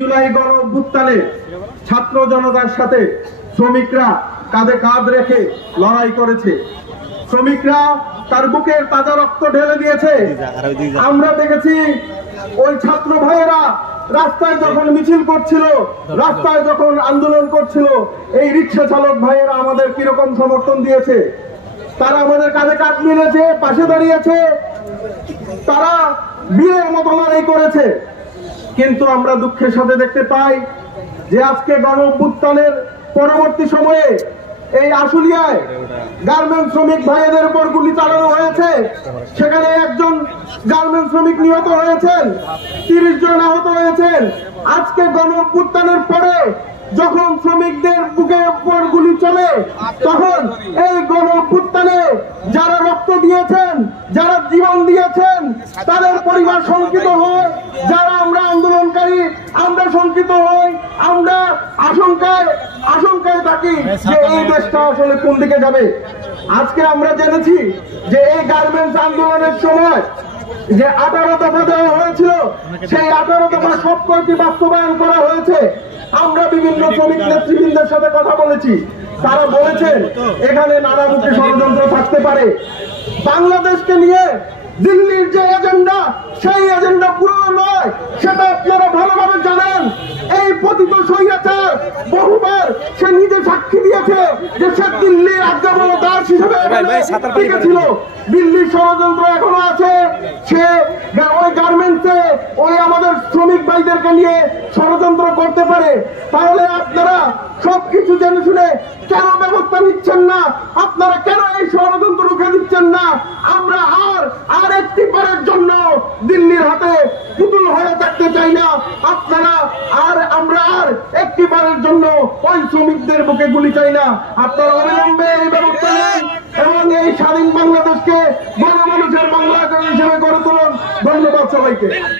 জুলাই গণ অভ্যুত্থানে ছাত্র জনতার সাথে শ্রমিকরা কাঁধে কাঁধ রেখে লড়াই করেছে। শ্রমিকরা তার বুকের তাজা রক্ত ঢেলে দিয়েছে। আমরা দেখেছি ওই ছাত্র ভাইয়েরা রাস্তায় যখন মিছিল করছিল, রাস্তায় যখন আন্দোলন করছিল, এই রিক্সা চালক ভাইয়েরা আমাদের কিরকম সমর্থন দিয়েছে। তারা আমাদের কাঁধে কাঁধ মিলেছে, পাশে দাঁড়িয়েছে, তারা বীরের মতো লড়াই করেছে। কিন্তু আমরা দুঃখের সাথে দেখতে পাই যে আজকে গণ অভ্যুত্থানের পরবর্তী সময়ে এই আশুলিয়ায় গার্মেন্টস শ্রমিক ভাইদের উপর গুলি চালানো হয়েছে। সেখানে একজন গার্মেন্টস শ্রমিক নিহত হয়েছেন, 30 জন আহত হয়েছেন। আজকে গণ অভ্যুত্থানের পরে যখন শ্রমিকদের বুকের উপর গুলি চলে, তখন এই গণ অভ্যুত্থানে যারা রক্ত দিয়েছেন, যারা জীবন দিয়েছেন, তাদের পরিবার শঙ্কিত হয়। যারা আমরা আন্দোলনকারী, আমরা শঙ্কিত হই, আমরা আশঙ্কায় থাকি যে এই দেশটা আসলে কোন দিকে যাবে। আজকে আমরা জেনেছি যে এই গার্মেন্টস আন্দোলনের সময় যে 18 দফা দেওয়া হয়েছিল, সেই 18 দফা সব কয়টি বাস্তবায়ন করা হয়েছে। আমরা বিভিন্ন শ্রমিক নেতৃবৃন্দের সাথে কথা বলেছি, তারা বলেছেন এখানে নানামুখী ষড়যন্ত্র থাকতে পারে। বাংলাদেশকে নিয়ে দিল্লির যে এজেন্ডা, সেই এজেন্ডা পুরো নয়, সেটা আপনারা ভালোভাবে জানেন। এই পতিত স্বৈরাচার বহুবার সে নিজে সাক্ষী দিয়েছে যে সে দিল্লির আজ্ঞাবহ দাস হিসেবে ছিল। দিল্লির ষড়যন্ত্র এখনো আছে। সে ওই গার্মেন্টসে ওই আমাদের শ্রমিক ভাইদেরকে নিয়ে ষড়যন্ত্র করতে পারে। তাহলে আপনারা সবকিছু জেনে শুনে কেন ব্যবস্থা নিচ্ছেন না? আপনারা কেন এই ষড়যন্ত্র রুখে দিচ্ছেন না? আমরা আর একটি বারের জন্য দিল্লির হাতে পুতুল হয়ে থাকতে চাই না। আমরা আর একটি বারের জন্য ওই শ্রমিকদের বুকে গুলি চাই না। আপনারা অবিলম্বে এই ব্যবস্থা নেন এবং এই স্বাধীন বাংলাদেশকে গণমানুষের বাংলাদেশ হিসেবে গড়ে তুলুন। ধন্যবাদ সবাইকে।